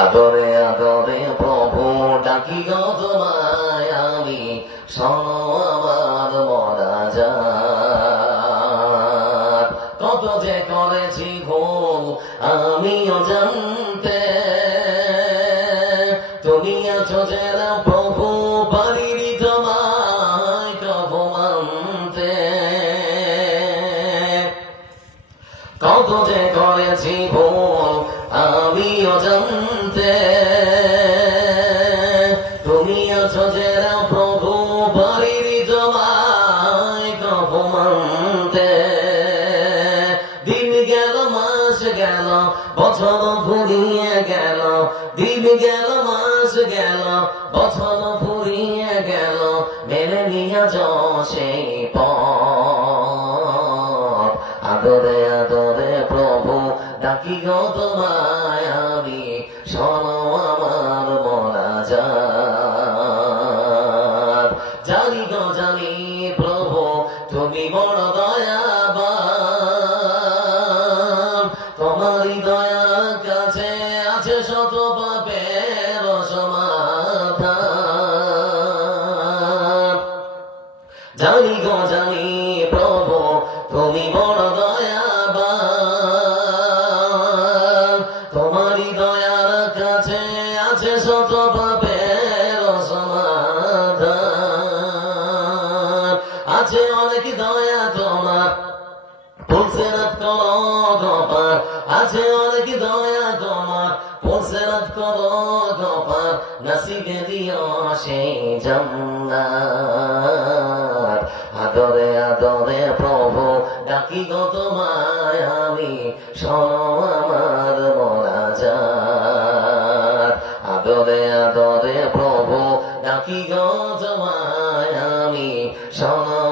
আদরে আদরে প্রভু ডাকি গো তোমায় আমি, শোনো আমার মোনাজাত। কত যে করেছি ভুল আমিও জানতে, তুমি আছো যে না প্রভু পারিনি তোমায় কবু মানতে। কত যে করেছি ভুল আমিও জানতে, তুমি আছো যে না প্রভু পারিনি তোমায় কবু মানতে। দিন গেল মাস গেল বছর ফুরিয়ে গেল, দিন গেল মাস গেল বছর ফুরিয়ে গেল, মেনে নিয়াছ সেই পথ। আদরে আদরে প্রভু ডাকি গো তোমায় আমি, শোনো আমার মোনাজাত। জানি গো জানি প্রভু তুমি বড় দয়াবান, তোমারই দয়ার কাছে আছে শত পাপের সমাধান। জানি গো জানি প্রভু তুমি বড় দয়াবান, তোমারই দয়ার কাছে আছে শত পাপের সমাধান। আছে অনেক দয়া তোমার ফুলসেরাত করো গোপার, আছে অনেক দয়া তোমার ফুলসেরাত করো গোপার, নসিবে দিও সেই জান্নাত। আদরে আদরে প্রভু ডাকি গো তোমায় আমি, শোনো আমার মোনাজাত। আদরে আদরে প্রভু ডাকি গো তোমায় আমি, শোনো